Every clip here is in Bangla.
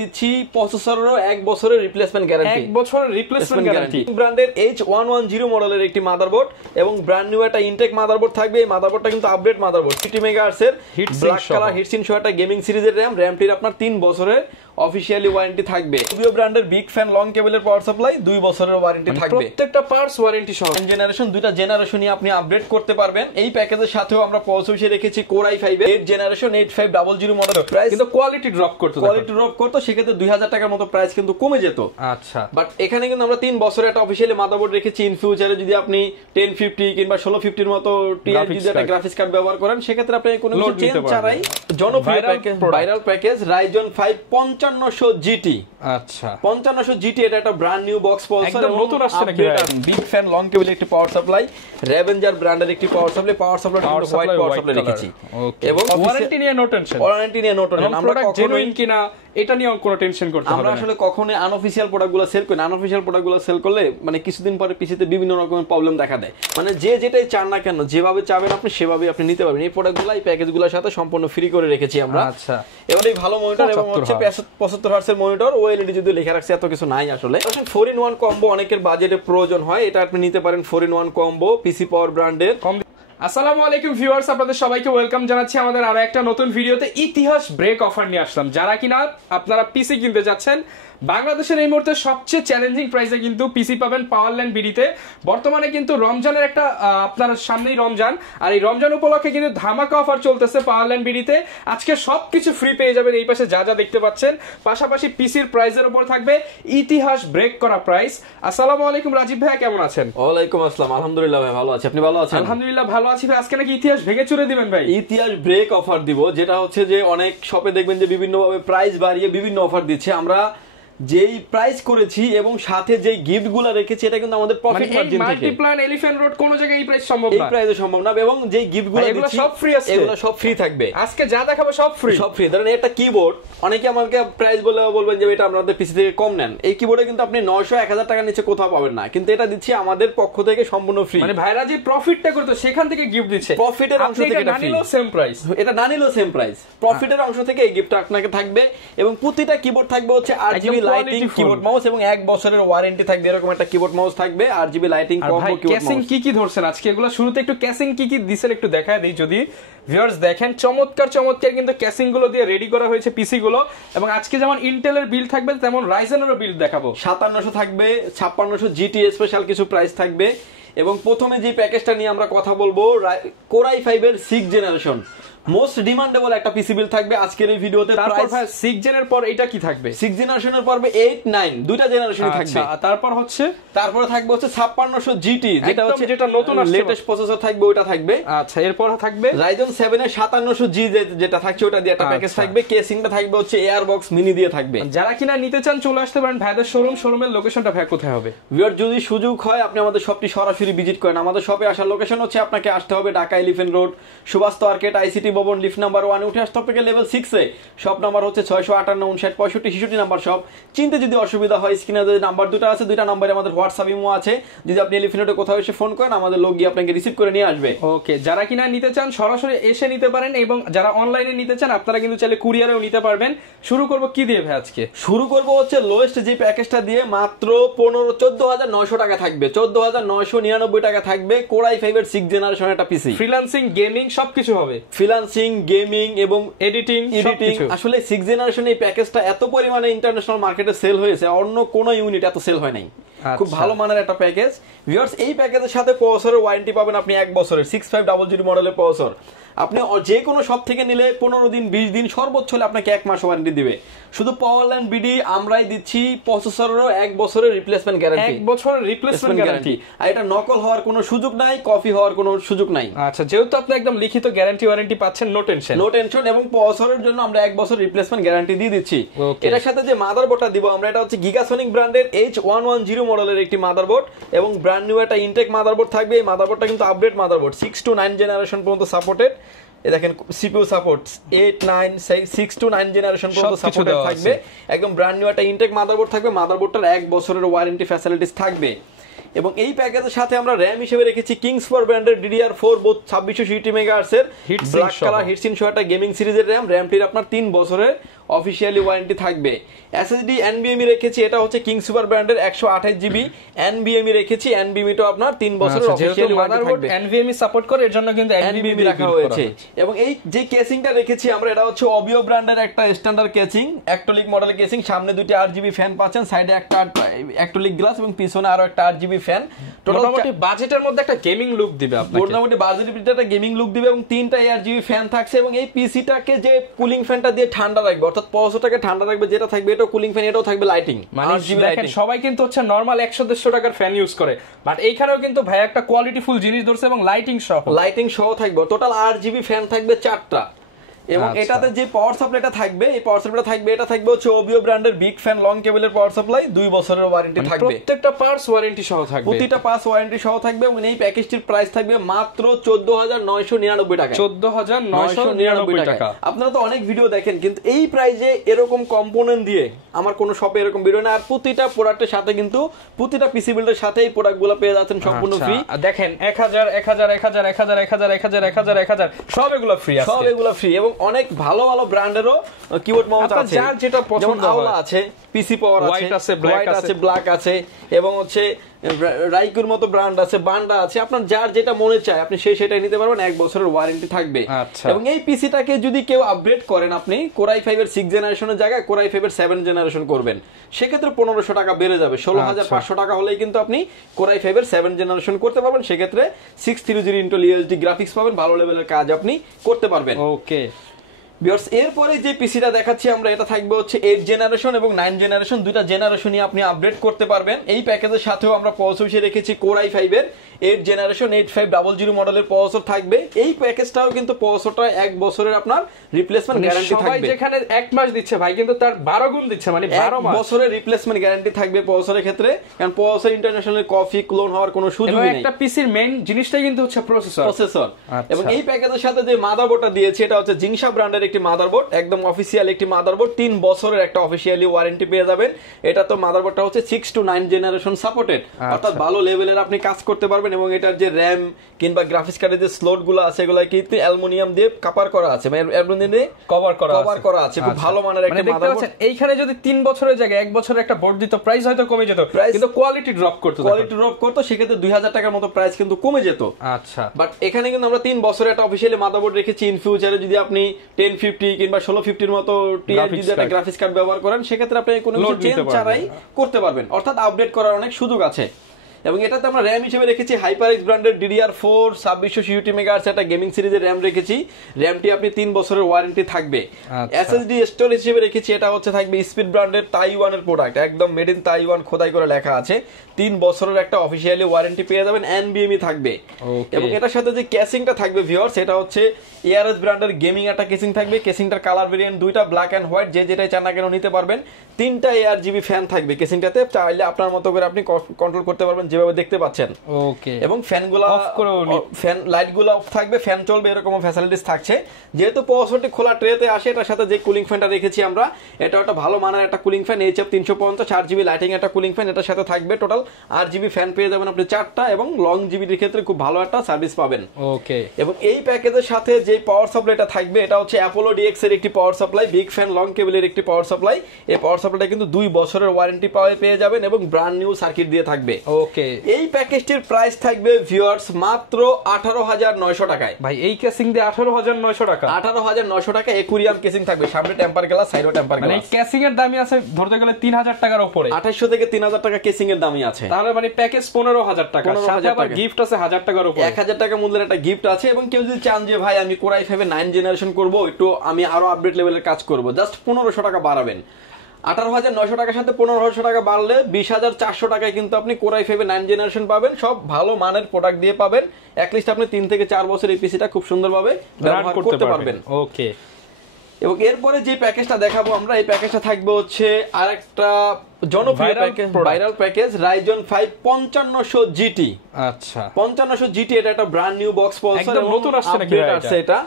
দিচ্ছি প্রসেসরেরও 1 বছরের রিপ্লেসমেন্ট গ্যারান্টি। 1 বছরের রিপ্লেসমেন্ট গ্যারান্টি। ব্র্যান্ডের H110 মডেলের একটি মাদারবোর্ড এবং ব্র্যান্ড নিউ একটা ইনটেক মাদারবোর্ড থাকবে। এই মাদারবোর্ডটা কিন্তু আপডেট মাদারবোর্ড, 50 মেগাহার্টজ এর ব্ল্যাক কালার হিটসিন সহ একটা গেমিং সিরিজের র‍্যামটির আপনার 3 বছরের অফিশিয়ালি ওয়ারেন্টি থাকবে। ভিও ব্র্যান্ডের বিগ ফ্যান লং কেবলের পাওয়ার সাপ্লাই 2 বছরের ওয়ারেন্টি থাকবে। প্রত্যেকটা পার্টস ওয়ারেন্টি সহ জেনারেশন, দুইটা জেনারেশনই আপনি আপডেট করতে পারবেন। এই প্যাকেজের সাথেও আমরা পৌঁছে রেখেছি Core i5 এর 8 জেনারেশন 8500 মডেল। প্রাইস কিন্তু কোয়ালিটি ড্রপ করতে সেক্ষেত্রে 2000 টাকার মতো প্রাইস কিন্তু কমে যেত। আচ্ছা, বাট এখানে কিন্তু আমরা 3 বছরের একটা অফিশিয়ালি মাদারবোর্ড রেখেছি। ইন ফিউচারে যদি আপনি 1050 কিংবা 1650 মতো টিআর যদি একটা গ্রাফিক্স কার্ড ব্যবহার করেন, সেক্ষেত্রে আপনি কোনো কিছু চেঞ্জ ছাড়াই জনপ্রিয় package viral package Ryzen 5 5500 GT। আচ্ছা, 5500 GT এটা একটা ব্র্যান্ড নিউ বক্স প্রসেসর, একদম নতুন আসছে নাকি? বিগ ফ্যান লং কেবল একটি পাওয়ার সাপ্লাই, রেভেঞ্জার ব্র্যান্ডের একটি পাওয়ার সাপ্লাই কিন্তু হোয়াইট পাওয়ার সাপ্লাই রেখেছি। এবং ওয়ারেন্টি নিয়ে নো টেনশন, আমরা জেনুইন কিনা এটা নিয়ে কোনো টেনশন করতে হবে না। আমরা আসলে কখনোই আনঅফিশিয়াল প্রোডাক্টগুলো সেল করি না। আনঅফিশিয়াল প্রোডাক্টগুলো সেল করলে মানে কিছুদিন পরে পিছিয়ে বিভিন্ন রকমের প্রবলেম দেখা দেয়। মানে যেটাই চান না কেন, যেভাবে চাবেন আপনি সেভাবেই আপনি নিতে পারবেন। এই প্রোডাক্টগুলো এই প্যাকেজগুলোর সাথে সম্পূর্ণ ফ্রি করে রেখেছি আমরা। আচ্ছা, এবার এই ভালো মনিটর এবং হচ্ছে 75 হার্টজ এর মনিটর, ওএলইডি যদি লেখা রাখছে, এত কিছু নাই আসলে। 4-in-1 কম্বো অনেকের বাজেটে প্রয়োজন হয়, এটা আপনি নিতে পারেন 4-in-1 কম্বো পিসি পাওয়ার ব্র্যান্ডের। আসসালামু আলাইকুম ভিউয়ার্স, আপনাদের সবাইকে ওয়েলকাম জানাচ্ছি আমাদের আরো একটা নতুন ভিডিওতে। ইতিহাস ব্রেক অফার নিয়ে আসলাম। যারা কিনা আপনারা পিসি কিনতে যাচ্ছেন, বাংলাদেশের এই মুহূর্তে সবচেয়ে চ্যালেঞ্জিং প্রাইসে কিন্তু পিসি পাবেন পাওয়ারল্যান্ড বিডিতে। বর্তমানে কিন্তু রমজানের একটা আপনার সামনেই রমজান, আর এই রমজান উপলক্ষে কিন্তু ধামাকা অফার চলতেছে পাওয়ারল্যান্ড বিডিতে। আজকে সবকিছু ফ্রি পেয়ে যাবেন এই পাশে যা যা দেখতে পাচ্ছেন, পাশাপাশি পিসির প্রাইসের উপর থাকবে ইতিহাস ব্রেক করা প্রাইস। আসসালামু আলাইকুম রাজীব ভাই, কেমন আছেন? ওয়ালাইকুম আসসালাম, আলহামদুলিল্লাহ ভাই ভালো আছি, আপনি ভালো আছেন? আলহামদুলিল্লাহ ভালো আছি ভাই। আজকে নাকি ইতিহাস ভেঙে চুরে দিবেন ভাই? ইতিহাস ব্রেক অফার দিব, যেটা হচ্ছে যে অনেক শপে দেখবেন যে বিভিন্ন ভাবে প্রাইস বাড়িয়ে বিভিন্ন অফার দিচ্ছে। আমরা যেই প্রাইস করেছি এবং সাথে যেই গিফটগুলো রেখেছি, এটা কিন্তু আমাদের প্রফিট মার্জিন থেকে। মাল্টিপ্লান এলিফ্যান্ট রোড কোন জায়গায় এই প্রাইস সম্ভব না, এই প্রাইসে সম্ভব না। এবং যেই গিফটগুলো এগুলো সব ফ্রি আছে, এগুলো সব ফ্রি থাকবে। আজকে যা দেখাবো সব ফ্রি, সব ফ্রি। ধরেন একটা কিবোর্ড, অনেকে আমাকে প্রাইস বলবেন যে এটা আপনাদের পিসি থেকে কম নেন। এই কিবোর্ডে কিন্তু আপনি 900-1000 টাকার নিচে কোথাও পাবেন না, কিন্তু এটা দিচ্ছি আমাদের পক্ষ থেকে সম্পূর্ণ ফ্রি। মানে ভাইরা যে প্রফিটটা করতে সেখান থেকে গিফট দিচ্ছে, প্রফিটের অংশ থেকে এটা ফ্রি, সেম প্রাইস। এটা না নিলেও সেম প্রাইস, প্রফিটের অংশ থেকে এই গিফটটা আপনাকে থাকবে। এবং প্রতিটা কিবোর্ড থাকবে হচ্ছে RGB লাইটিং কিবোর্ড মাউস এবং 1 বছরের ওয়ারেন্টি থাকবে। এরকম একটা কিবোর্ড মাউস থাকবে, RGB lighting combo keyboard mouse. Casing কি ধরছেন আজকে? এগুলো শুরুতে একটু ক্যাসিং কি দিছেন একটু দেখায় দেই যদি ভিউয়ার্স দেখেন। চমৎকার কিন্তু ক্যাসিং গুলো দিয়ে রেডি করা হয়েছে পিসি গুলো। এবং আজকে যেমন ইন্টেলের বিল্ড থাকবে, তেমন রাইজেনেরও বিল্ড দেখাবো। 5700 থাকবে, 5600 GT স্পেশাল কিছু প্রাইস থাকবে। এবং প্রথমে যে প্যাকেজটা নিয়ে আমরা কথা বলবো, Core i5 এর 6 জেনারেশন মোস্ট ডিমান্ডেবল একটা পিসি বিল থাকবে আজকের এই ভিডিওতে। তারপর 6 জেনের পর এটা কি থাকবে? 6 জেনারেশনের পর্বে 8, 9 দুইটা জেনারেশনই থাকবে। তারপরে থাকবে হচ্ছে 5600 GT, যেটা নতুন লেটেস্ট প্রসেসর থাকবে, ওটা থাকবে। আচ্ছা, এরপর থাকবে Ryzen 7 এর 5700G যেটা থাকছে, ওটা দিয়ে একটা প্যাকেজ থাকবে। কেসিংটা থাকবে হচ্ছে এয়ারবক্স মিনি দিয়ে থাকবে। যারা কিনা নিতে চান চলে আসতে পারেন ভাইদের শোরুমের লোকেশনটা ভাই কোথায় হবে? ভিউয়ার যদি সুযোগ হয় আপনি আমাদের শপটি সরাসরি ভিজিট করেন। আমাদের শপে আসার লোকেশন হচ্ছে আপনাকে আসতে হবে Dhaka Elephant Road, Subhash Arcade, ICT Bhaban, lift number 1 উঠে আসতে হবে লেভেল 6 এ। শপ নাম্বার হচ্ছে 658 59 65 66 নাম্বার শপ। চিনতে যদি অসুবিধা হয়, স্ক্রিনে যে নাম্বার দুটো আছে, দুইটা নম্বরে আমাদের হোয়াটসঅ্যাপ ইমো আছে। যদি আপনি এলিফ্যান্টে কোথাও এসে ফোন করেন, আমাদের লোক গিয়ে আপনাকে রিসিভ করে নিয়ে আসবে। ওকে, যারা কিনা নিতে চান সরাসরি এসে নিতে পারেন, এবং যারা অনলাইনে নিতে চান আপনারা কিন্তু চাইলে কুরিয়ারেও নিতে পারবেন। শুরু করব কি দিয়ে ভাই আজকে? শুরু করব হচ্ছে লোয়েস্ট যে প্যাকেজটা দিয়ে, মাত্র 14900 টাকা থাকবে, 14999 টাকা থাকবে। Core i5 এর 6 জেনারেশন একটা পিসি, ফ্রিল্যান্সিং গেমিং সবকিছু হবে। ফ্রিল্যান্সিং গেমিং এবং এডিটিং। আসলে 6 জেনারেশন এই প্যাকেজটা এত পরিমাণে ইন্টারন্যাশনাল মার্কেটে সেল হয়েছে, অন্য কোন ইউনিট এত সেল হয় নাই। খুব ভালো মানের একটা প্যাকেজ। ভিউয়ার্স, এই প্যাকেজের সাথে প্রসেসরের ওয়ারেন্টি পাবেন আপনি 1 বছরের। 6500 মডেলের প্রসেসর আপনি যে কোনো শপ থেকে নিলে 15 দিন 20 দিন সর্বোচ্চ হলে আপনাকে 1 মাস ওয়ারেন্টি দিবে। শুধু পাওয়ারল্যান্ড বিডি আমরাই দিচ্ছি প্রসেসরেরও 1 বছরের রিপ্লেসমেন্ট গ্যারান্টি। 1 বছরের রিপ্লেসমেন্ট গ্যারান্টি। আর এটা নকল হওয়ার কোনো সুযোগ নাই, কপি হওয়ার কোনো সুযোগ নাই। আচ্ছা, যেহেতু আপনি একদম লিখিত গ্যারান্টি ওয়ারেন্টি পাচ্ছেন, নো টেনশন। এবং প্রসেসরের জন্য আমরা 1 বছর রিপ্লেসমেন্ট গ্যারান্টি দিয়ে দিচ্ছি। এটার সাথে যে মাদারবোর্ডটা দিব আমরা, এটা হচ্ছে গিগাসনিক ব্র্যান্ডের H110 মডেলের একটি মাদারবোর্ড এবং ব্র্যান্ড নিউ একটা ইনটেক মাদারবোর্ড থাকবে। এই মাদারবোর্ডটা কিন্তু আপডেট মাদারবোর্ড, 6 to 9 জেনারেশন পর্যন্ত সাপোর্টেড। দেখেন সিপিইউ সাপোর্ট 8, 9, 6 to 9 জেনারেশন পর্যন্ত সাপোর্টেড থাকবে। একদম ব্র্যান্ড নিউ একটা ইনটেক মাদারবোর্ড থাকবে। মাদারবোর্ডটার 1 বছরের ওয়ারেন্টি ফ্যাসিলিটিস থাকবে। এবং এই প্যাকেজের সাথে আমরা র‍্যাম হিসেবে রেখেছি কিংসফোর ব্র্যান্ডের DDR4 2660 মেগাহার্টজ এর ব্ল্যাক কালার হিটসিন সহ একটা গেমিং সিরিজের র‍্যামটির আপনার 3 বছরের অফিসিয়ালি ওয়ারেন্টি থাকবে। এসএসডি এনবিএমই রেখেছি, এটা হচ্ছে কিং সুপার ব্র্যান্ডের 128 জিবি এনবিএমই রেখেছি। এনবিএমইটাও আপনার 3 বছরের অফিসিয়ালি ওয়ারেন্টি থাকবে। এনবিএমই সাপোর্ট করে, এর জন্য কিন্তু এনবিএমই রাখা হয়েছে। এবং এই যে কেসিংটা রেখেছি আমরা, এটা হচ্ছে অবিও ব্র্যান্ডের একটা স্ট্যান্ডার্ড কেসিং, অ্যাক্টোলিক মডেল কেসিং। সামনে দুটি 8GB ফ্যান পাচ্ছেন, সাইডে একটা অ্যাক্টোলিক গ্লাস এবং পিছনে আরো একটা 8GB ফ্যান। মোটামুটি বাজেটের মধ্যে একটা গেমিং লুক দিবে আপনাকে, মোটামুটি বাজেটের ভিতরে একটা গেমিং লুক দিবে এবং 3টা 8GB ফ্যান থাকছে। এবং এই পিসিটাকে যে কুলিং ফ্যানটা দিয়ে ঠান্ডা রাখবে, অর্থাৎ প্রসেসরটাকে ঠান্ডা রাখবে, যেটা থাকবে এটা কুলিং ফ্যান, এটাও থাকবে লাইটিং। মানে দেখেন সবাই কিন্তু হচ্ছে নরমাল 100-150 টাকার ফ্যান ইউজ করে, বাট এইখানেও কিন্তু ভাই একটা কোয়ালিটিফুল জিনিস ধরছে এবং লাইটিং সহ থাকবে। টোটাল 8GB ফ্যান থাকবে 4টা। এবং এটাতে যে পাওয়ার সাপ্লাইটা থাকবে, এই পাওয়ার সাপ্লাইটা থাকবে, এটা থাকবে হচ্ছে ওবিও ব্র্যান্ডের বিগ ফ্যান লং কেবলের পাওয়ার সাপ্লাই, 2 বছরের ওয়ারেন্টি থাকবে, প্রত্যেকটা পার্টস ওয়ারেন্টি সহ থাকবে, প্রতিটা পার্টস ওয়ারেন্টি সহ থাকবে। এবং এই প্যাকেজটির প্রাইস থাকবে মাত্র 14,999 টাকা, 14,999 টাকা। আপনারা তো অনেক ভিডিও দেখেন, কিন্তু এই প্রাইসে এরকম কম্পোনেন্ট দিয়ে আমার কোনো শপে এরকম ভিডিও না। আর প্রতিটা প্রোডাক্টের সাথে কিন্তু প্রতিটা পিসি বিল্ডের সাথে এই প্রোডাক্টগুলো পেয়ে যাচ্ছেন সম্পূর্ণ ফ্রি। দেখেন 1000 1000 1000 1000 1000 1000 1000 1000 সব এগুলো ফ্রি আছে, সব এগুলো ফ্রি। এবং অনেক ভালো ভালো ব্র্যান্ডেরও কিবোর্ড মাউস আছে, যার যেটা পছন্দ হয়। আওলা আছে, পিসি পাওয়ার আছে, হোয়াইট আছে, ব্ল্যাক আছে, এবং হচ্ছে রাইকুর মতো ব্র্যান্ড আছে, বান্ডা আছে। আপনার যার যেটা মনে চায় আপনি সেটাই নিতে পারবেন, 1 বছরের ওয়ারেন্টি থাকবে। এবং এই পিসিটাকে যদি কেউ আপগ্রেড করেন, আপনি কোরাই 5 এর 6 জেনারেশনের জায়গায় কোরাই 5 এর 7 জেনারেশন করবেন, সেক্ষেত্রে 1500 টাকা বেড়ে যাবে। 16,500 টাকা হলেই কিন্তু আপনি কোরাই 5 এর 7 জেনারেশন করতে পারবেন। সেক্ষেত্রে 630 ইন্টেল ইএসডি গ্রাফিক্স পাবেন, ভালো লেভেলের কাজ আপনি করতে পারবেন। ওকে ভিউয়ার্স, এরপরে যে পিসিটা দেখাচ্ছি আমরা, এটা থাকবে হচ্ছে 8 জেনারেশন এবং 9 জেনারেশন, দুইটা জেনারেশনই আপনি আপগ্রেড করতে পারবেন। এই প্যাকেজের সাথেও আমরা প্রসেসর রেখেছি কোরাই 5 এর 8 জেনারেশন 8500 মডেলের প্রসেসর থাকবে। এই প্যাকেজটাও কিন্তু প্রসেসরটা 1 বছরের আপনার রিপ্লেসমেন্ট গ্যারান্টি থাকবে। সবাই যেখানে 1 মাস দিচ্ছে ভাই, কিন্তু তার 12 গুণ দিচ্ছে, মানে 12 মাস বছরের রিপ্লেসমেন্ট গ্যারান্টি থাকবে প্রসেসরের ক্ষেত্রে, কারণ প্রসেসর ইন্টারন্যাশনাল কপি ক্লোন হওয়ার কোনো সুযোগ নেই। একটা পিসির মেইন জিনিসটাই কিন্তু হচ্ছে প্রসেসর। এবং এই প্যাকেজের সাথে যে মাদারবোর্ডটা দিয়েছে, এটা হচ্ছে জিংশা ব্র্যান্ডের একটি মাদারবোর্ড, একদম অফিসিয়াল একটি মাদারবোর্ড, 3 বছরের একটা অফিসিয়ালি ওয়ারেন্টি পেয়ে যাবেন। এটা তো মাদারবোর্ডটা হচ্ছে 6 to 9 জেনারেশন সাপোর্টেড, অর্থাৎ ভালো লেভেলের আপনি কাজ করতে পারবেন। এবং এটার যে র‍্যাম কিংবা গ্রাফিক্স কার্ডের যে স্লট গুলো আছে, এগুলো কিন্তু অ্যালুমিনিয়াম দিয়ে কভার করা আছে, অ্যালুমিনিয়াম দিয়ে কভার করা আছে, খুব ভালো মানের একটা মাদারবোর্ড। এইখানে যদি 3 বছরের জায়গায় 1 বছরের একটা বোর্ড দিত, প্রাইস হয়তো কমে যেত, কিন্তু কোয়ালিটি ড্রপ করতো, সেক্ষেত্রে 2000 টাকার মতো প্রাইস কিন্তু কমে যেত। আচ্ছা, বাট এখানে কিন্তু আমরা 3 বছরের একটা অফিসিয়ালি মাদারবোর্ড রেখেছি। ইন ফিউচারে যদি আপনি 1050 কিংবা 1650 এর মতো টিআই যদি একটা গ্রাফিক্স কার্ড ব্যবহার করেন, সেক্ষেত্রে আপনি কোনো কিছু চেঞ্জ ছাড়াই করতে পারবেন, অর্থাৎ আপডেট করার অনেক সুযোগ আছে। এবং এটাতে আমরা র্যাম হিসেবে রেখেছি হাইপারএক্স ব্র্যান্ডের DDR4 2660 মেগাহার্টজ একটা গেমিং সিরিজের র্যাম রেখেছি। র্যামটি আপনি 3 বছরের ওয়ারেন্টি থাকবে। এসএসডি স্টোরেজ হিসেবে রেখেছি, এটা হচ্ছে থাকবে স্পিড ব্র্যান্ডের তাইওয়ানের প্রোডাক্ট, একদম মেড ইন তাইওয়ান খোদাই করে লেখা আছে। 3 বছরের একটা অফিসিয়ালি ওয়ারেন্টি পেয়ে যাবেন, এনবিএমই থাকবে। এবং এটার সাথে যে কেসিংটা থাকবে ভিউয়ার্স, এটা হচ্ছে এআরএস ব্র্যান্ডের গেমিং একটা কেসিং থাকবে। কেসিংটার কালার ভেরিয়েন্ট দুইটা, ব্ল্যাক এন্ড হোয়াইট, যে যেটাই চান না কেন নিতে পারবেন। 3টা ARGB ফ্যান থাকবে কেসিংটাতে, চাইলে আপনার মতো করে আপনি কন্ট্রোল করতে পারবেন যেভাবে দেখতে পাচ্ছেন। ওকে, এবং ফ্যানগুলো অফ করে, ফ্যান লাইটগুলো অফ থাকবে, ফ্যান চলবে, এরকম ফ্যাসিলিটিস থাকছে। যেহেতু প্রসেসরটি খোলা ট্রেতে আসে, এটার সাথে যে কুলিং ফ্যানটা রেখেছি আমরা, এটা একটা ভালো মানের একটা cooling fan, HF 350 8GB lighting একটা কুলিং ফ্যান, এটার সাথে থাকবে টোটাল 8GB ফ্যান পেয়ে যাবেন আপনি 4টা, এবং লং জিবির ক্ষেত্রে খুব ভালো একটা সার্ভিস পাবেন। ওকে, এবং এই প্যাকেজের সাথে যে পাওয়ার সাপ্লাইটা থাকবে, এটা হচ্ছে অ্যাপোলো DX এর একটি power supply, big fan long কেবলের একটি পাওয়ার সাপ্লাই। এই পাওয়ার সাপ্লাইটা কিন্তু 2 বছরের ওয়ারেন্টি পেয়ে যাবেন এবং ব্র্যান্ড নিউ সার্কিট দিয়ে থাকবে। ওকে, এই প্যাকেজটির প্রাইস থাকবে ভিউয়ার্স মাত্র 18,900 টাকায়। ভাই এই কেসিং দিয়ে 18,900 টাকা, 18,900 টাকা। একুরিয়াম কেসিং থাকবে, সামনে টেম্পার গ্লাস, সাইডে টেম্পার গ্লাস। মানে এই কেসিং এর দামই আছে ধরতে গেলে 3000 টাকার উপরে, 2800 থেকে 3000 টাকা কেসিং এর দামই আছে। তাহলে মানে প্যাকেজ 15,000 টাকা, সাথে আবার গিফট আছে 1000 টাকার উপরে, 1000 টাকা মূল্যের একটা গিফট আছে। এবং কেউ যদি চান যে ভাই আমি কোরাই 5 9 জেনারেশন করব, একটু আমি আরো আপডেট লেভেলের কাজ করব, জাস্ট 1500 টাকা বাড়াবেন। 18,900 টাকার সাথে 1500 টাকা বাড়লে 20,400 টাকায় কিন্তু আপনি কোরাই 5 9 জেনারেশন পাবেন, সব ভালো মানের প্রোডাক্ট দিয়ে পাবেন। অ্যাটলিস্ট আপনি 3 থেকে 4 বছর এই পিসিটা খুব সুন্দরভাবে ব্যবহার করতে পারবেন। ওকে, এবং এরপরে যে প্যাকেজটা দেখাবো আমরা, এই প্যাকেজটা থাকবে হচ্ছে আরেকটা জনপ্রিয় package, viral package, Ryzen 5 5500 GT। আচ্ছা, 5500 GT, এটা একটা ব্র্যান্ড নিউ বক্স প্রসেসর, একদম নতুন আসছে নাকি এটা।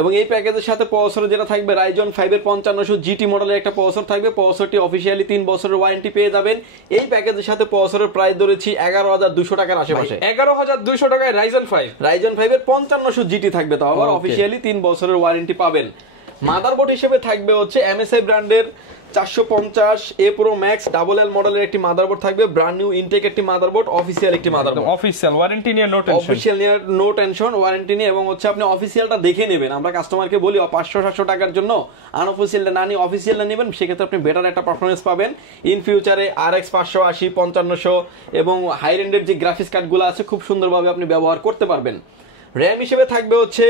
এবং এই প্যাকেজের সাথে প্রসেসর যেটা থাকবে Ryzen 5 এর 5500 GT মডেলের একটা প্রসেসর থাকবে। প্রসেসরটি অফিশিয়ালি 3 বছরের ওয়ারেন্টি পেয়ে যাবেন। এই প্যাকেজের সাথে প্রসেসরের প্রাইস ধরেছি 11,200 টাকার আশেপাশে। 11,200 টাকায় Ryzen 5 এর 5500 GT থাকবে, তো আবার অফিশিয়ালি 3 বছরের ওয়ারেন্টি পাবেন। মাদারবোর্ড হিসেবে থাকবে হচ্ছে MSI ব্র্যান্ডের 450 A Pro Max double L মডেলের একটি মাদারবোর্ড থাকবে, ব্র্যান্ড নিউ ইনটেক একটি মাদারবোর্ড, অফিশিয়াল একটি মাদারবোর্ড, অফিশিয়াল ওয়ারেন্টি নিয়ে নো টেনশন, অফিশিয়াল নিয়ে নো টেনশন, ওয়ারেন্টি নিয়ে। এবং হচ্ছে আপনি অফিশিয়ালটা দেখে নেবেন, আমরা কাস্টমারকে বলি 500-700 টাকার জন্য আনঅফিশিয়ালটা না নিয়ে অফিশিয়ালটা নেবেন, সেক্ষেত্রে আপনি বেটার একটা পারফরমেন্স পাবেন। ইন ফিউচারে RX 580, 5500 এবং হাই রেন্ডের যে গ্রাফিক্স কার্ডগুলো আছে খুব সুন্দরভাবে আপনি ব্যবহার করতে পারবেন। র্যাম হিসেবে থাকবে হচ্ছে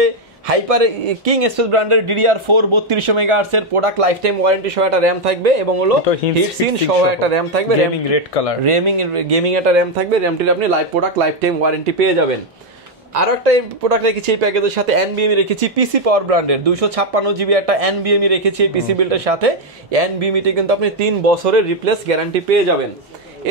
হাইপার কিং এসএস ব্র্যান্ডের DDR4 3200 মেগাহার্টজ এর প্রোডাক্ট লাইফ টাইম ওয়ারেন্টি সহ একটা র‍্যাম থাকবে, এবং হলো হিটসিন সহ একটা র‍্যাম থাকবে, গেমিং রেড কালার গেমিং একটা র‍্যাম থাকবে। র‍্যামটির আপনি প্রোডাক্ট লাইফ টাইম ওয়ারেন্টি পেয়ে যাবেন। আরো একটা প্রোডাক্ট রেখেছি এই প্যাকেজের সাথে, NVMe রেখেছি পিসি পাওয়ার ব্র্যান্ডের 256 জিবি একটা NVMe রেখেছি এই পিসি বিল্ডের সাথে। NVMe তে কিন্তু আপনি 3 বছরের রিপ্লেস গ্যারান্টি পেয়ে যাবেন।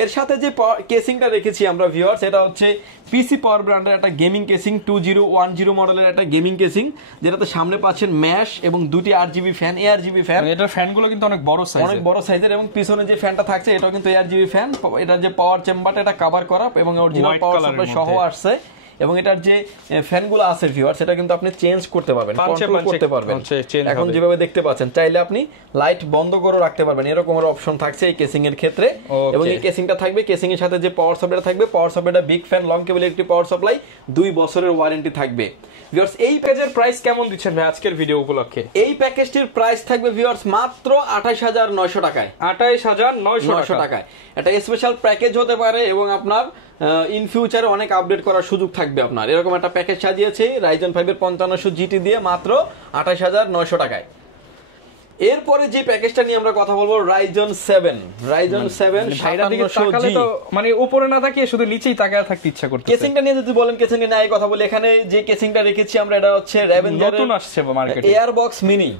এর সাথে যে কেসিংটা রেখেছি আমরা ভিউয়ার্স, এটা হচ্ছে পিসি পাওয়ার ব্র্যান্ডের একটা গেমিং কেসিং, 2010 মডেলের একটা গেমিং কেসিং, যেটাতে সামনে পাচ্ছেন ম্যাশ এবং দুটি RGB ফ্যান, ARGB ফ্যান। এটার ফ্যানগুলো কিন্তু অনেক বড় সাইজের, এবং পিছনে যে ফ্যানটা থাকছে এটাও কিন্তু ARGB ফ্যান। এটার যে পাওয়ার চেম্বারটা এটা কভার করা এবং অরিজিনাল পাওয়ার সাপ্লাই সহ আসছে, এবং এটার যে ফ্যানগুলো আছে ভিউয়ার সেটা কিন্তু আপনি চেঞ্জ করতে পারবেন, কন্ট্রোল করতে পারবেন। এখন যেভাবে দেখতে পাচ্ছেন, চাইলে আপনি লাইট বন্ধ করে রাখতে পারবেন, এরকমের অপশন থাকছে এই কেসিং এর ক্ষেত্রে। এবং এই কেসিংটা থাকবে, কেসিং এর সাথে যে পাওয়ার সাপ্লাই থাকবে, পাওয়ার সাপ্লাইটা বিগ ফ্যান লং কেবল একটি পাওয়ার সাপ্লাই, 2 বছরের ওয়ারেন্টি থাকবে। ভিউয়ার্স এই প্যাকেজের প্রাইস কেমন দিচ্ছেন ভাই আজকের ভিডিও উপলক্ষে? এই প্যাকেজটির প্রাইস থাকবে ভিউয়ার্স মাত্র 28900 টাকায়, 28900 টাকায়। এটা স্পেশাল প্যাকেজ হতে পারে এবং আপনার ইন ফিউচারে অনেক আপডেট করার সুযোগ থাকবে আপনার। এরকম একটা প্যাকেজ সাজিয়েছে Ryzen 5 এর 5500 GT দিয়ে মাত্র 28900 টাকায়। এরপরে যে প্যাকেজটা নিয়ে আমরা কথা বলবো Ryzen 7 5700G, মানে উপরে না তাকিয়ে শুধু নিচেই তাকিয়ে থাকতে ইচ্ছা করতেছে। কেসিংটা নিয়ে যদি বলেন, কেসিং নিয়ে কথা বলি, এখানে যে কেসিংটা রেখেছি আমরা এটা হচ্ছে Ravenger নতুন আসছে মার্কেটে, এয়ারবক্স মিনি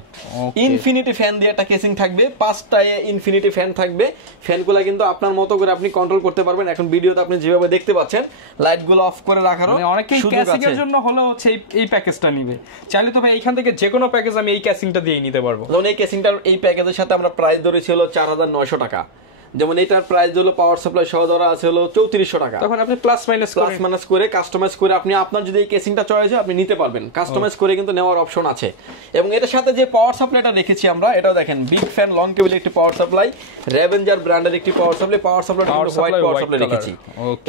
ইনফিনিটি ফ্যান দিয়ে একটা কেসিং থাকবে, 5টা ইনফিনিটি ফ্যান থাকবে। ফ্যানগুলো কিন্তু আপনার মতো করে আপনি কন্ট্রোল করতে পারবেন। এখন ভিডিওতে আপনি যেভাবে দেখতে পাচ্ছেন লাইটগুলো অফ করে রাখারও অনেকে কেসিং এর জন্য হলো হচ্ছে এই প্যাকেজটা নিবে, চাইলে তো ভাই এইখান থেকে যে কোনো প্যাকেজ আমি এই কেসিংটা দিয়ে নিতে পারবো। এই প্যাকেজের সাথে আমরা প্রাইস ধরেছি হলো 4900 টাকা। যেমন এটার প্রাইস হলো পাওয়ার সাপ্লাই সহ ধরা আছে হলো 3400 টাকা। তখন আপনি প্লাস মাইনাস করে কাস্টমাইজ করে আপনি আপনার যদি এই কেসিংটা চয়েস হয় আপনি নিতে পারবেন, কাস্টমাইজ করে কিন্তু নেওয়ার অপশন আছে। এবং এটার সাথে যে পাওয়ার সাপ্লাইটা রেখেছি আমরা, এটাও দেখেন বিগ ফ্যান লং কেবল একটি পাওয়ার সাপ্লাই, Ravenger ব্র্যান্ডের একটি power supply white power supply রেখেছি,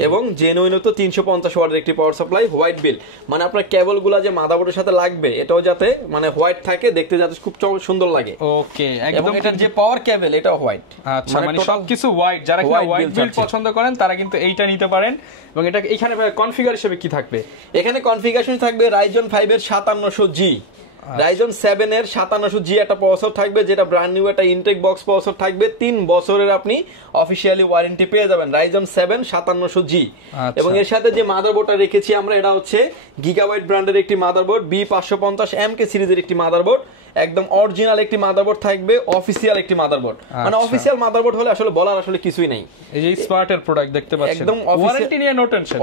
এবং জেনুইনত 350 ওয়াটের একটি পাওয়ার সাপ্লাই, হোয়াইট বিল, মানে আপনার কেবলগুলো যে মাদারবোর্ডের সাথে লাগবে এটাও যাতে মানে হোয়াইট থাকে, দেখতে যাতে খুব সুন্দর লাগে। ওকে, একদম এটার যে পাওয়ার কেবল এটাও হোয়াইট, আচ্ছা মানে সবকিছু হোয়াইট। যারা হোয়াইট বিল্ড পছন্দ করেন তারা কিন্তু এইটা নিতে পারেন। এবং এটা এখানে কনফিগার হিসেবে কি থাকবে? এখানে কনফিগারেশন থাকবে Ryzen 5 এর 5700G, Ryzen 7 এর 5700G একটা প্রসেসর থাকবে, যেটা ব্র্যান্ড নিউ একটা ইনটেক বক্স প্রসেসর থাকবে, 3 বছরের আপনি অফিশিয়ালি ওয়ারেন্টি পেয়ে যাবেন Ryzen 7 5700G। এবং এর সাথে যে মাদারবোর্ডটা রেখেছি আমরা, এটা হচ্ছে গিগাবাইট ব্র্যান্ডের একটি মাদারবোর্ড, B550MK সিরিজের একটি মাদারবোর্ড, একদম অরিজিনাল একটি মাদারবোর্ড থাকবে, অফিশিয়াল একটি মাদারবোর্ড। মানে অফিশিয়াল মাদারবোর্ড হলে আসলে বলার আসলে কিছুই নাই। এই যে স্মার্টের প্রোডাক্ট দেখতে পাচ্ছেন, একদম ওয়ারেন্টি নিয়ে নো টেনশন,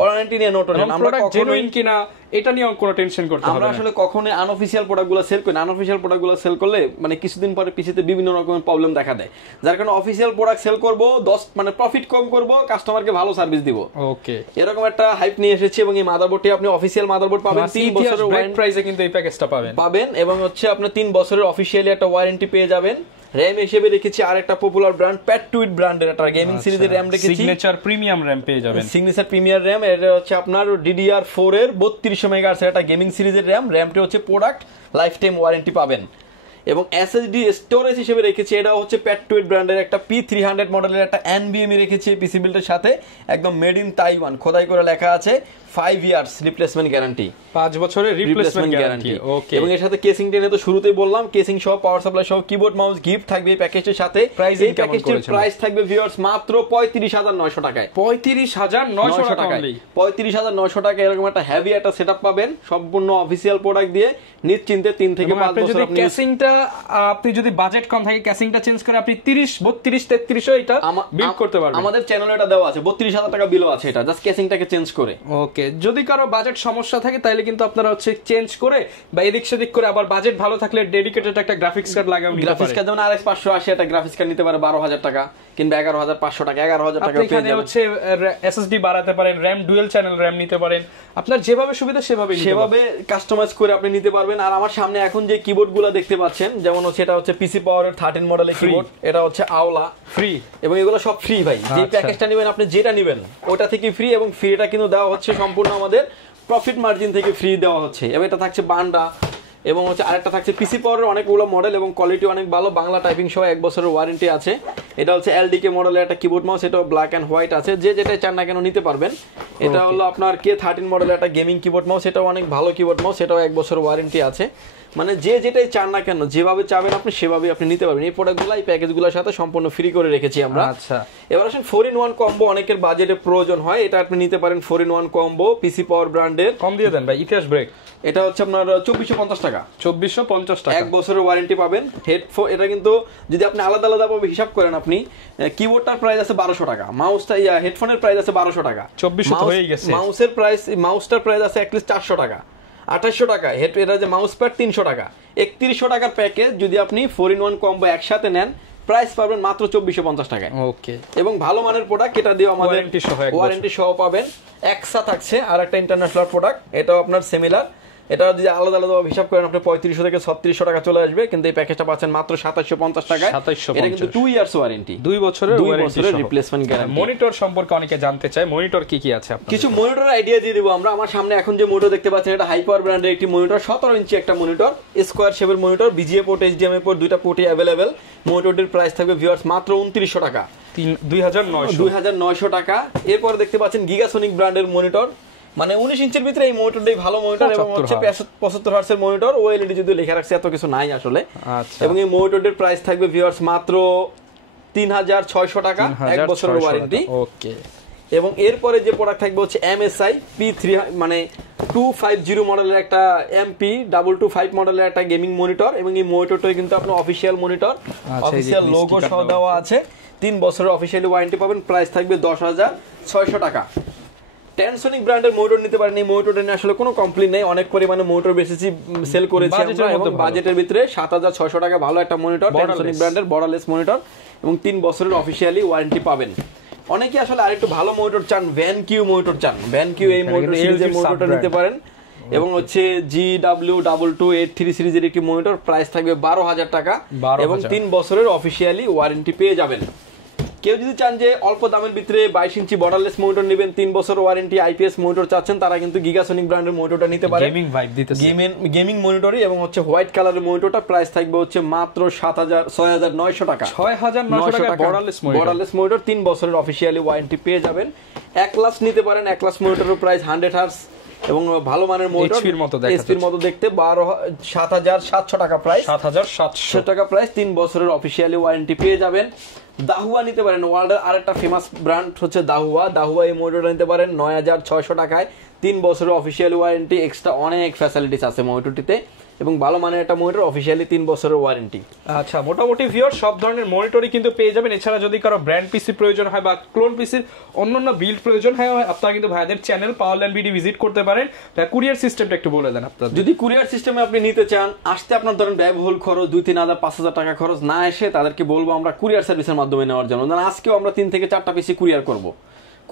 আমরা জেনুইন কিনা এটা নিয়ে কোনো টেনশন করতে হবে না। আমরা আসলে কখনোই আনঅফিশিয়াল প্রোডাক্টগুলো সেল করি না। আনঅফিশিয়াল প্রোডাক্টগুলো সেল করলে মানে কিছুদিন পরে পিছিয়ে বিভিন্ন রকমের প্রবলেম দেখা দেয়, যার কারণে অফিশিয়াল প্রোডাক্ট সেল করব, 10 মানে প্রফিট কম করব, কাস্টমারকে ভালো সার্ভিস দিব। ওকে, এরকম একটা হাইপ নিয়ে এসেছি। এবং এই মাদারবোর্ডটি আপনি অফিশিয়াল মাদারবোর্ড পাবেন, 3 বছরের ওয়ারেন্টি প্রাইসে কিন্তু এই প্যাকেজটা পাবেন, এবং হচ্ছে আপনি 3 বছরের অফিশিয়ালি একটা ওয়ারেন্টি পেয়ে যাবেন। র‍্যাম হিসেবে রেখেছি আরেকটা পপুলার ব্র্যান্ড Pettuit ব্র্যান্ডের একটা গেমিং সিরিজের র‍্যাম রেখেছি, সিগনেচার প্রিমিয়াম র‍্যাম পেয়ে যাবেন, সিগনেচার প্রিমিয়াম র‍্যাম। এটা হচ্ছে আপনার DDR4 এর 3200 মেগাহার্টজ একটা গেমিং সিরিজের র‍্যাম। র‍্যামটি হচ্ছে প্রোডাক্ট লাইফ টাইম ওয়ারেন্টি পাবেন। এবং এসএসডি স্টোরেজ হিসেবে রেখেছি, এটা হচ্ছে Pettuit ব্র্যান্ডের একটা P300 মডেলের একটা NVMe রেখেছি পিসি বিল্ডের সাথে, একদম মেড ইন তাইওয়ান, খোদাই করে লেখা আছে 5 ইয়ার্স রিপ্লেসমেন্ট গ্যারান্টি, 5 বছরের রিপ্লেসমেন্ট গ্যারান্টি। ওকে, এবং এর সাথে কেসিং টেনে তো শুরুতেই বললাম, কেসিং সহ পাওয়ার সাপ্লাই সহ কিবোর্ড মাউস গিফট থাকবে এই প্যাকেজের সাথে। এই প্যাকেজটির প্রাইস থাকবে ভিউয়ার্স মাত্র 35900 টাকায়, 35900 টাকায়, 35900 টাকা। এরকম একটা হেভি একটা সেটআপ পাবেন সম্পূর্ণ অফিশিয়াল প্রোডাক্ট দিয়ে, নিশ্চিন্তে 3 থেকে 5 বছর আপনি কেসিংটা, আপনি যদি বাজেট কম থাকে কেসিংটা চেঞ্জ করে আপনি 30 32 33 এটা বিল করতে পারবেন। আমাদের চ্যানেলে এটা দেওয়া আছে, 32000 টাকা বিলও আছে, এটা জাস্ট কেসিংটাকে চেঞ্জ করে। ওকে, যদি কারো বাজেট সমস্যা থাকে তাহলে কিন্তু আপনারা হচ্ছে চেঞ্জ করে বা এদিক সেদিক করে, আবার বাজেট ভালো থাকলে ডেডিকেটেড একটা গ্রাফিক্স কার্ড লাগানো নিতে পারেন। গ্রাফিক্স কার্ড যেমন RX 580 একটা গ্রাফিক্স কার্ড নিতে পারে 12000 টাকা, কিংবা 11,500 টাকা 11,000 টাকা পেয়ে যাবেন। হচ্ছে এসএসডি বাড়াতে পারেন, র‍্যাম ডুয়াল চ্যানেল র‍্যাম নিতে পারেন, আপনার যেভাবে সুবিধা সেভাবে কাস্টমাইজ করে আপনি নিতে পারবেন। আর আমার সামনে এখন যে কিবোর্ডগুলো দেখতে পাচ্ছেন, যেমন হচ্ছে এটা হচ্ছে পিসি পাওয়ারের 13 মডেলের কিবোর্ড, এটা হচ্ছে আওলা ফ্রি, এবং এগুলো সব ফ্রি ভাই। যে প্যাকেজটা নেবেন আপনি, যেটা নেবেন ওটা থেকে ফ্রি, এবং ফ্রিটা কিন্তু দেওয়া হচ্ছে সম্পূর্ণ আমাদের প্রফিট মার্জিন থেকে ফ্রি দেওয়া হচ্ছে। এবং এটা থাকছে বান্ডা, এবং হচ্ছে আরেকটা থাকছে পিসি পাওয়ারের অনেকগুলো মডেল এবং কোয়ালিটি অনেক ভালো, বাংলা টাইপিং সহ 1 বছরের ওয়ারেন্টি আছে। এটা হচ্ছে এলডিকে মডেলের একটা কিবোর্ড মাউস, এটাও ব্ল্যাক এন্ড হোয়াইট আছে, যে যেটাই চান না কেন নিতে পারবেন। এটা হলো আপনার K13 মডেলের একটা গেমিং কিবোর্ড মাউস, এটাও অনেক ভালো কিবোর্ড মাউস, এটাও 1 বছরের ওয়ারেন্টি আছে। মানে যে যেটাই চান না কেন, যেভাবে চাবেন আপনি সেভাবেই আপনি নিতে পারবেন। এই প্রোডাক্টগুলো এই প্যাকেজগুলোর সাথে সম্পূর্ণ ফ্রি করে রেখেছি আমরা। আচ্ছা, এবার আসেন 4-in-1 কম্বো, অনেকের বাজেটে প্রয়োজন হয়, এটা আপনি নিতে পারেন 4-in-1 কম্বো পিসি পাওয়ার ব্র্যান্ডের। কম দিয়ে দেন ভাই, ইতিহাস ব্রেক। এটা হচ্ছে আপনার 2450 টাকা, 2450 টাকা, 1 বছরের ওয়ারেন্টি পাবেন। হেডফোন এটা কিন্তু যদি আপনি আলাদা আলাদা ভাবে হিসাব করেন, আপনি কিবোর্ডটার প্রাইস আছে 1200 টাকা, মাউসটা হেডফোনের প্রাইস আছে 1200 টাকা, 2400 হয়ে গেছে। মাউসের প্রাইস, মাউসটার প্রাইস আছে অ্যাটলিস্ট 400 টাকা, 2800 টাকা। এটা যে মাউস প্যাড 300 টাকা, 3100 টাকার প্যাকেজ যদি আপনি 4-in-1 কম্বো একসাথে নেন, প্রাইস পাবেন মাত্র 2450 টাকায়। ওকে, এবং ভালো মানের প্রোডাক্ট, এটা দিয়ে আমাদের ওয়ারেন্টি সহ পাবেন। এক্সা থাকছে আর একটা ইন্টারন্যাশনাল প্রোডাক্ট, এটাও আপনার সিমিলার। এটা যদি আলাদা আলাদা হিসাব করেন আপনি 3500 থেকে 3600 টাকা চলে আসবে, কিন্তু এই প্যাকেজটা পাচ্ছেন মাত্র 2750 টাকায়। এটা কিন্তু 2 ইয়ার্স ওয়ারেন্টি, 2 বছরের রিপ্লেসমেন্ট গ্যারান্টি। মনিটর সম্পর্কে অনেকে জানতে চায়, মনিটর কি কি আছে আপনাদের? কিছু মনিটরের আইডিয়া দিয়ে দিব আমরা। আমার সামনে এখন যে মনিটর দেখতে পাচ্ছেন, এটা হাই পাওয়ার ব্র্যান্ডের একটি মনিটর, 17 ইঞ্চি একটা মনিটর, স্কয়ার শেপের monitor, VGA port HDMI port দুইটা পোর্টই अवेलेबल। মনিটরটির প্রাইস থাকবে ভিউয়ার্স মাত্র 2900 টাকা, 2900 টাকা। এরপর দেখতে পাচ্ছেন গিগাসনিক ব্র্যান্ডের মনিটর, মানে 19 ইঞ্চির ভিতরে এই মনিটরটাই ভালো মনিটর, এবং হচ্ছে 75 হার্টজ এর মনিটর। ওএলইডি যদি লেখা রাখছে, এত কিছু নাই আসলে। আচ্ছা, এবং এই মনিটরটির প্রাইস থাকবে ভিউয়ার্স মাত্র 3600 টাকা, 1 বছরের ওয়ারেন্টি। ওকে, এবং এরপরে যে প্রোডাক্ট থাকবে হচ্ছে MSI P3 মানে 250 মডেলের একটা MP225 মডেলের একটা গেমিং মনিটর, এবং এই মনিটরটাই কিন্তু আপনার অফিশিয়াল মনিটর, অফিশিয়াল লোগো সহ দেওয়া আছে। 3 বছরের অফিশিয়ালি ওয়ারেন্টি পাবেন, প্রাইস থাকবে 10,600 টাকা। ট্যানসনিক ব্র্যান্ডের মোটর নিতে পারেন। এই মোটরটা নিয়ে আসলে কোনো কমপ্লেইন নেই, অনেক পরিমাণে মোটর বেশি সেল করেছি আমরা, এবং বাজেটের ভিতরে 7,600 টাকা ভালো একটা মনিটর, ট্যানসনিক ব্র্যান্ডের বর্ডারলেস মনিটর, এবং 3 বছরের অফিশিয়ালি ওয়ারেন্টি পাবেন। অনেকে আসলে আরেকটু ভালো মনিটর চান, ভ্যানকিউ মনিটর চান, ভ্যানকিউ এই মনিটর সিরিজের মনিটরটা নিতে পারেন। এবং হচ্ছে GW2283 সিরিজের একটি মনিটর, প্রাইস থাকবে 12,000 টাকা, এবং 3 বছরের অফিশিয়ালি ওয়ারেন্টি পেয়ে যাবেন। কেউ যদি চান যে অল্প দামের ভিতরে 22 ইঞ্চি বর্ডারলেস মনিটর নেবেন, 3 বছর ওয়ারেন্টি আইপিএস মনিটর চাচ্ছেন, তারা কিন্তু গিগাসনিক ব্র্যান্ডের মনিটরটা নিতে পারে। গেমিং ভাইব দিতেছে, গেমিং মনিটরই, এবং হচ্ছে হোয়াইট কালারের মনিটরটা প্রাইস থাকবে হচ্ছে মাত্র 6,900 টাকা, 6,900 টাকা বর্ডারলেস মনিটর, 3 বছরের অফিশিয়ালি ওয়ারেন্টি পেয়ে যাবেন। এক ক্লাস নিতে পারেন, এক ক্লাস মনিটরের প্রাইস 100 হার্টজ এবং ভালো মানের মনিটর, এইচপির মতো দেখতে, 7,700 টাকা প্রাইস, 7,700 টাকা প্রাইস, 3 বছরের অফিশিয়ালি ওয়ারেন্টি পেয়ে যাবেন। দাহুয়া নিতে পারেন, ওয়ার্ল্ডের আরেকটা ফেমাস ব্র্যান্ড হচ্ছে দাহুয়া এই মনিটরটা নিতে পারেন 9,600 টাকায়, 3 বছরের অফিশিয়ালি ওয়ারেন্টি, এক্সট্রা অনেক ফ্যাসিলিটিস আছে মনিটরটিতে, এবং ভালো মানের একটা মনিটর, অফিশিয়ালি 3 বছরের ওয়ারেন্টি। আচ্ছা, মোটামুটি ভিউয়ার সব ধরনের মনিটরই কিন্তু পেয়ে যাবেন। এছাড়া যদি কারো ব্র্যান্ড পিসি প্রয়োজন হয় বা ক্লোন পিসির অন্যান্য বিল্ড প্রয়োজন হয়, আপনারা কিন্তু ভাইদের চ্যানেল পাওয়ারল্যান্ড বিডি ভিজিট করতে পারেন। কুরিয়ার সিস্টেমটা একটু বলে দেন আপনারা। যদি কুরিয়ার সিস্টেমে আপনি নিতে চান, আসতে আপনার ধরেন ব্যয়বহুল খরচ 2-3,000 5,000 টাকা খরচ না এসে, তাদেরকে বলবো আমরা কুরিয়ার সার্ভিসের মাধ্যমে নেওয়ার জন্য। আজকেও আমরা 3 থেকে 4টা পিসি কুরিয়ার করব।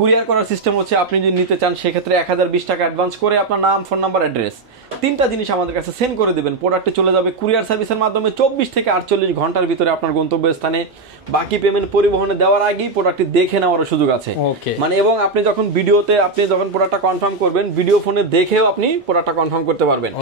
কুরিয়ার করার সিস্টেম হচ্ছে, আপনি যদি নিতে চান সেক্ষেত্রে 1020 টাকা অ্যাডভান্স করে আপনার নাম, ফোন নাম্বার, অ্যাড্রেস 3টা জিনিস আমাদের কাছে সেন্ড করে দেবেন। প্রোডাক্টে চলে যাবে কুরিয়ার সার্ভিসের মাধ্যমে 24 থেকে 48 ঘন্টার ভিতরে আপনার গন্তব্যস্থানে। বাকি পেমেন্ট পরিবহনে দেওয়ার আগেই প্রোডাক্টটি দেখে নেওয়ার সুযোগ আছে, মানে, এবং আপনি যখন ভিডিওতে আপনি যখন প্রোডাক্টটা কনফার্ম করবেন, ভিডিও ফোনে দেখেও আপনি প্রোডাক্টটা কনফার্ম করতে পারবেন।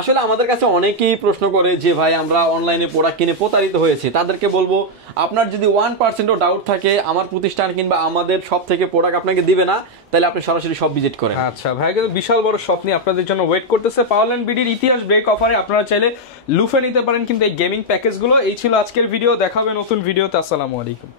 আসলে আমাদের কাছে অনেকেই প্রশ্ন করে যে ভাই আমরা অনলাইনে প্রোডাক্ট কিনে প্রতারিত হয়েছি। তাদেরকে বলবো, আপনার যদি 1%ও ডাউট থাকে, আমার প্রতিষ্ঠান কিংবা আমাদের সব থেকে প্রোডাক্ট আপনাকে দিবে না, তাহলে আপনি সরাসরি সব ভিজিট করেন। আচ্ছা ভাই, কিন্তু বিশাল বড় শপ নিয়ে আপনাদের জন্য ওয়েট করতেছে। পাওয়ারল্যান্ড বিডির ইতিহাস ব্রেক অফারে আপনারা চাইলে লুফে নিতে পারেন কিন্তু এই গেমিং প্যাকেজগুলো। এই ছিল আজকের ভিডিও, দেখা হবে নতুন ভিডিওতে। আসসালামু আলাইকুম।